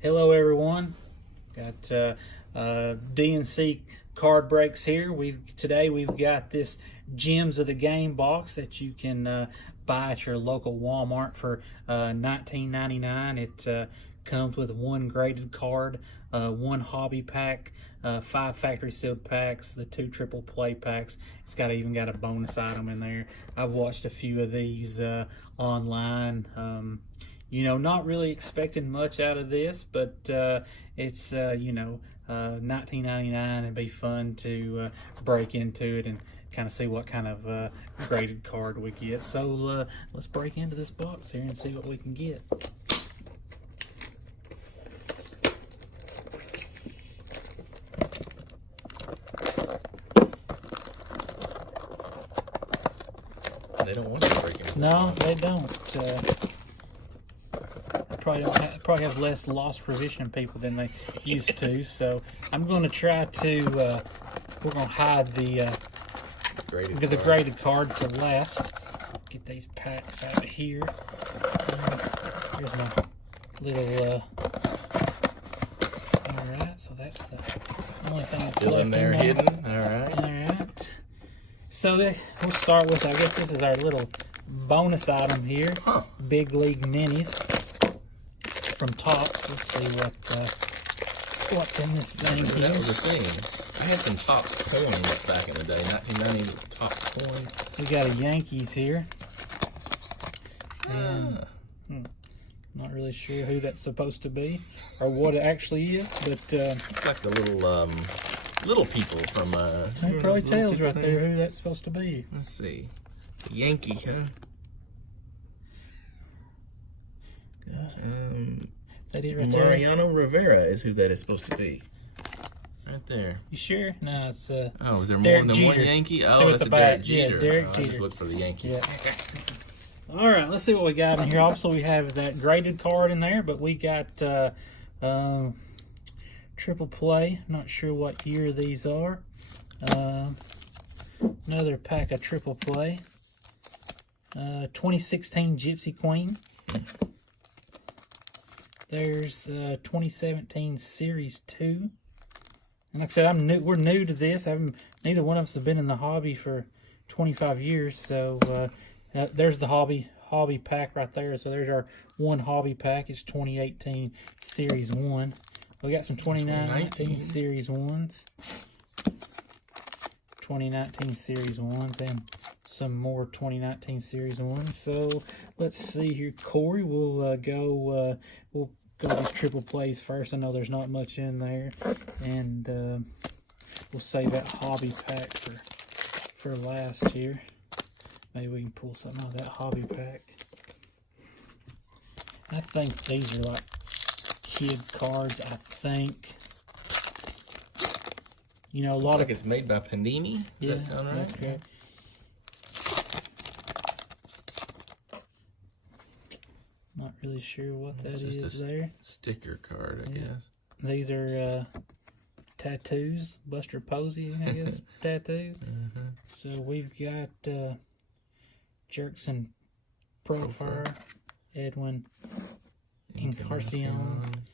Hello everyone, got DNC card breaks here. Today we've got this Gems of the Game box that you can buy at your local Walmart for $19.99. It comes with one graded card, one hobby pack, 5 factory sealed packs, the 2 triple play packs. It's even got a bonus item in there. I've watched a few of these online. You know, not really expecting much out of this, but it's $19.99. It'd be fun to break into it and kind of see what kind of graded card we get. So let's break into this box here and see what we can get. They don't want you to break into. No, they don't. Probably have less loss provision people than they used to. So I'm going to try to. We're going to hide the graded card to last. Get these packs out of here. Here's my little. All right, so that's the only thing that's still left in there hidden. All right. All right. So we'll start with. I guess this is our little bonus item here. Huh. Big League Minis. From Topps. Let's see what's in this thing here. That was a thing. I had some Topps coins back in the day. 1990 Topps coins. We got a Yankees here. And not really sure who that's supposed to be or what it actually is, but it's like the little people from it probably tells right there who that's supposed to be. Let's see. The Yankee, huh? That it right Mariano Rivera is who that is supposed to be. Right there. You sure? No, it's oh, is there Derek more than Jeter. one Yankee? See Oh, that's a Derek Jeter. Yeah, Derek Jeter. I just look for the Yankees. Yeah. All right, let's see what we got in here. Also, we have that graded card in there, but we got triple play. Not sure what year these are. Another pack of triple play. 2016 Gypsy Queen. There's 2017 Series 2. And like I said, we're new to this. Neither one of us have been in the hobby for 25 years. So there's the hobby pack right there. So there's our one hobby pack. It's 2018 Series 1. We got some 2019 Series 1s. 2019 Series 1s and some more 2019 Series 1s. So let's see here, Corey. We'll go these triple plays first. I know there's not much in there, and we'll save that hobby pack for last here. Maybe we can pull something out of that hobby pack. I think these are like kid cards. I think. You know, a lot like it's made by Panini. Does that sound right? Okay. Not really sure what that is just a there. Sticker card, I guess. These are tattoos, Buster Posey, I guess, tattoos. So we've got Jerkson Profile, Edwin Encarnacion,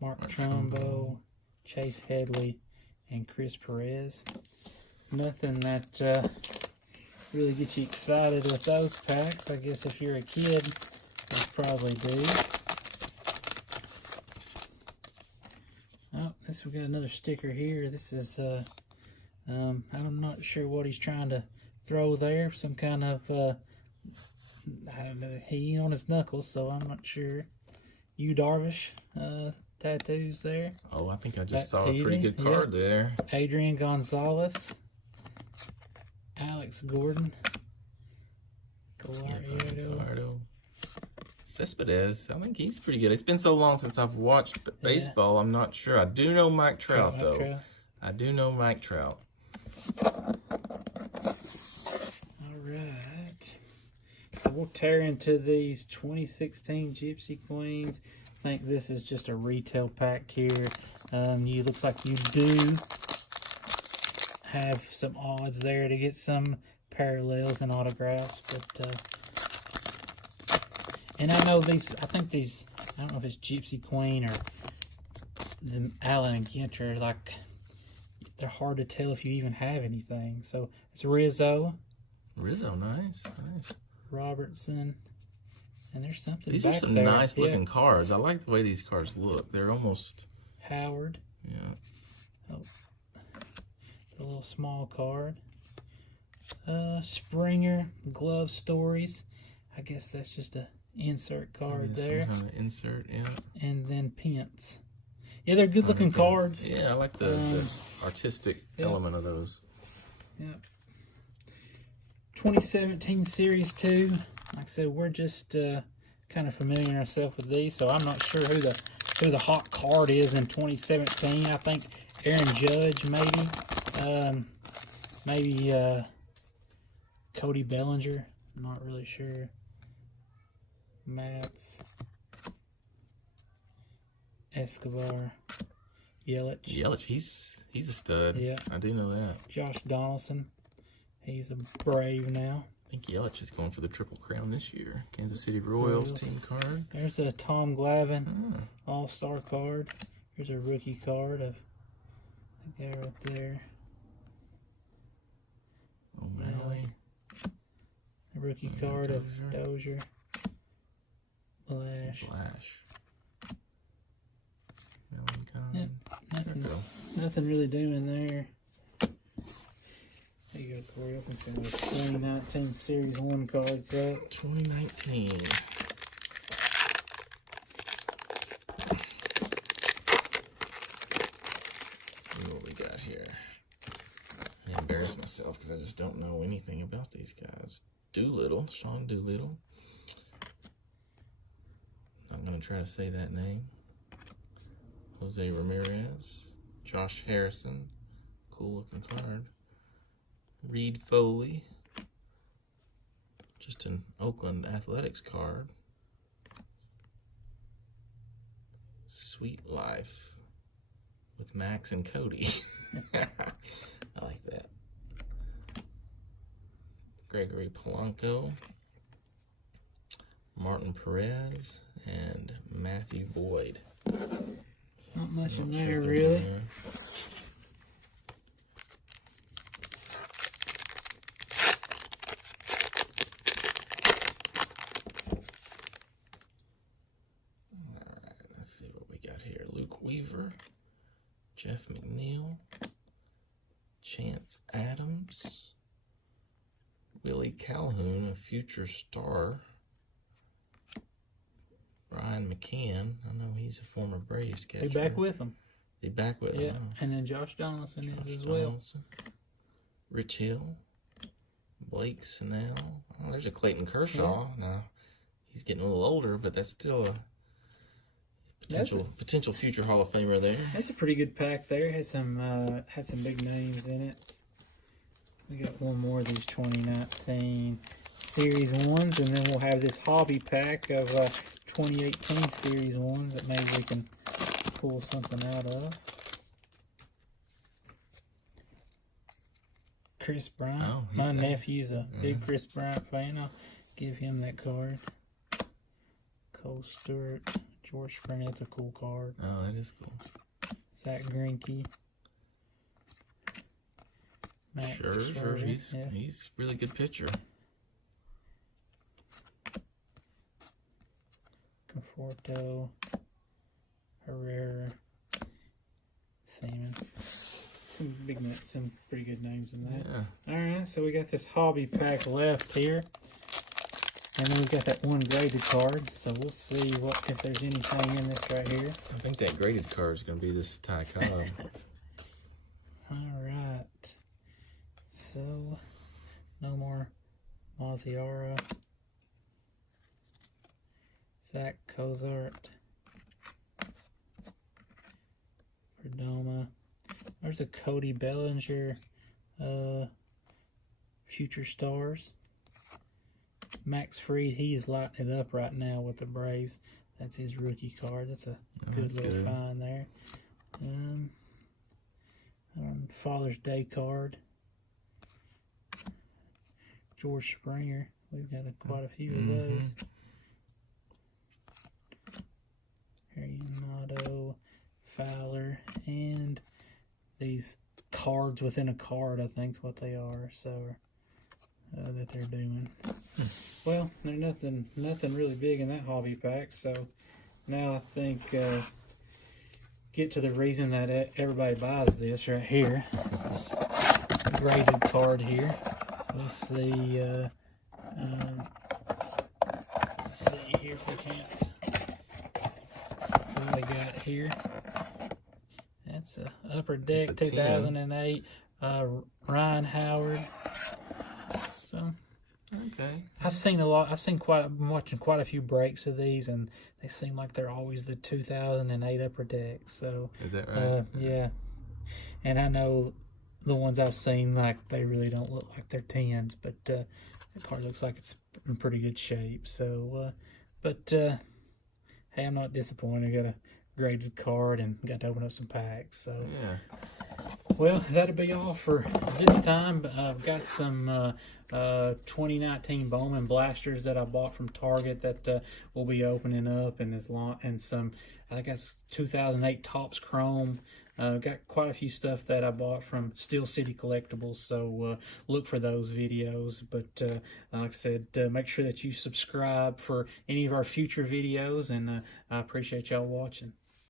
Mark Trumbo, Chase Headley, and Chris Perez. Nothing that really gets you excited with those packs. I guess if you're a kid, you probably do. Oh, we got another sticker here. This is I'm not sure what he's trying to throw there. Some kind of I don't know, he on his knuckles, so I'm not sure. Yu Darvish tattoos there. Oh, I think I just saw a pretty good card there. Adrian Gonzalez, Alex Gordon, Gallardo. Cespedes, I think he's pretty good. It's been so long since I've watched baseball, I'm not sure. I do know Mike Trout, though. I do know Mike Trout. All right. So we'll tear into these 2016 Gypsy Queens. I think this is just a retail pack here. You looks like you do have some odds there to get some parallels and autographs, but and I know these. I think these. I don't know if it's Gypsy Queen or the Allen and Ginter, like, they're hard to tell if you even have anything. So it's Rizzo. Rizzo, nice. Robertson. And there's something These back are some there. nice looking cards. I like the way these cards look. They're almost... Howard. Yeah. Oh, the little small card. Springer, Glove Stories. I guess that's just a insert card there. Some kind of insert, yeah. And then Pence. Yeah, they're good looking cards. Yeah, I like the artistic element of those. Yeah. 2017 Series 2. Like I said, we're just kind of familiarizing ourselves with these, so I'm not sure who the hot card is in 2017. I think Aaron Judge, maybe. Maybe Cody Bellinger. I'm not really sure. Mats. Escobar. Yelich. Yelich, he's a stud. Yeah. I do know that. Josh Donaldson. He's a Brave now. I think Yelich is going for the Triple Crown this year. Kansas City Royals team card. There's a Tom Glavine All-Star card. Here's a rookie card of the guy right there. O'Malley. A rookie card of Dozier. Blash. Valentine. Yep, nothing really doing there. There you go, Corey. Open some of the 2019 Series 1 cards up. 2019. See what we got here. I embarrass myself because I just don't know anything about these guys. Doolittle, Sean Doolittle. Not going to try to say that name. Jose Ramirez. Josh Harrison. Cool looking card. Reed Foley. Just an Oakland Athletics card. Sweet Life with Max and Cody. I like that. Gregory Polanco. Martin Perez and Matthew Boyd. Not much in there, really. Luke Weaver, Jeff McNeil, Chance Adams, Willie Calhoun, a future star, Brian McCann. I know he's a former Braves catcher. Be back with him. Be back with him. Yeah, and then Josh Donaldson is as well. Rich Hill, Blake Snell. Oh, there's a Clayton Kershaw. Yeah. Now, he's getting a little older, but that's still a potential future Hall of Famer there. That's a pretty good pack there. Had some big names in it. We got one more of these 2019 Series 1s, and then we'll have this hobby pack of 2018 Series 1s that maybe we can pull something out of. Chris Bryant. Oh, my nephew's a big Chris Bryant fan. I'll give him that card. Cole Stewart. George Springer, that's a cool card. Oh, that is cool. Zach Greinke. Sure. He's a really good pitcher. Conforto. Herrera. Salmon. Some pretty good names in that. Yeah. Alright, so we got this hobby pack left here. And then we got that one graded card, so we'll see if there's anything in this right here. I think that graded card is going to be this Ty Cobb. Alright. So, no more Mazziara. Zach Cozart. Perdomo. There's a Cody Bellinger. Future Stars. Max Fried, he is lighting it up right now with the Braves. That's his rookie card. That's a good little find there. Father's Day card. George Springer. We've got quite a few of those. Harry Nato. Fowler, and these cards within a card, I think is what they are. So that they're doing. Well, there's nothing really big in that hobby pack. So now I think get to the reason that everybody buys this right here. This graded card here. Let's see. Let's see here if we can't. What they got here? That's a Upper Deck 2008 Ryan Howard. So okay, I've seen a lot. I'm watching quite a few breaks of these, and they seem like they're always the 2008 Upper Deck. So is that right? Yeah, and I know the ones I've seen, like, they really don't look like they're 10s, but the card looks like it's in pretty good shape. So, hey, I'm not disappointed. I got a graded card and got to open up some packs. So yeah. Well, that'll be all for this time. I've got some 2019 Bowman blasters that I bought from Target that we'll be opening up, and some, I think that's 2008 Topps Chrome. Got quite a few stuff that I bought from Steel City Collectibles, so look for those videos. But like I said, make sure that you subscribe for any of our future videos, and I appreciate y'all watching.